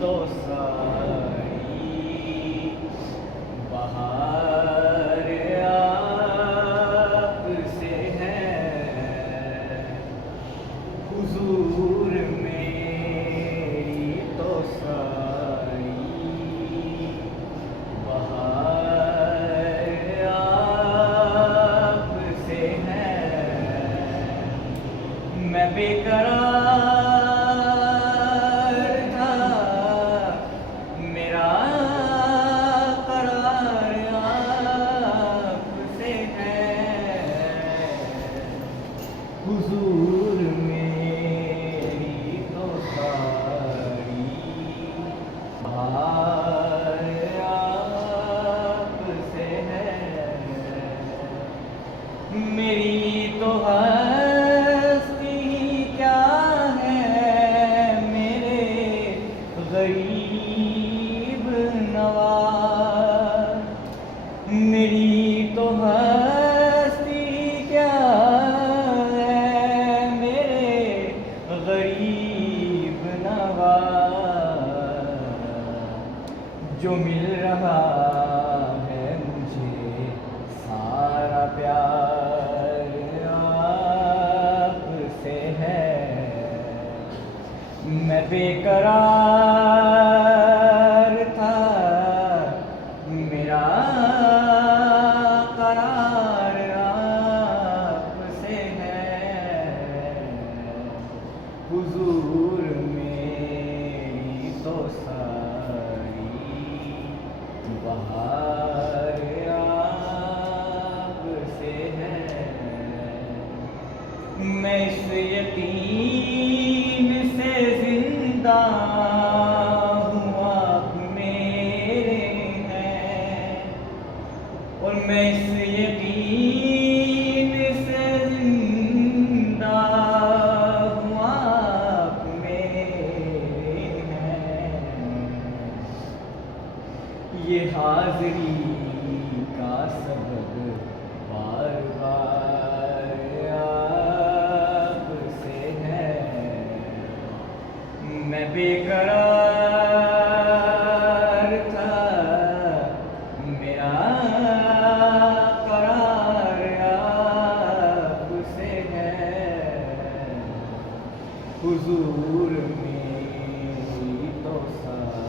तो सारी बहार आपसे है, हुजूर मेरी तो सारी बहार आपसे है। मैं बेकरार था, मेरा करार आपसे है, हुजूर मेरी तो सारी बहार आपसे है। मेरी तो हस्ती क्या है मेरे गरीब नवाज, मेरी तो हस्ती क्या है मेरे गरीब नवाज। जो मिल रहा है मुझे सारा प्यार आपसे है। मैं बेकरार था, मेरा करार आपसे है, हुजूर मेरी तो सारी बहार आपसे है। मैं इस यकीन से जिंदा हूँ आप मेरे हैं, और मैं इस यकीन से जिंदा हूँ आप मेरे हैं। ये हाज़री का सबब बार बार आपसे है। मैं बेकरार था, मेरा करार आपसे है, हुजूर मेरी तो सारी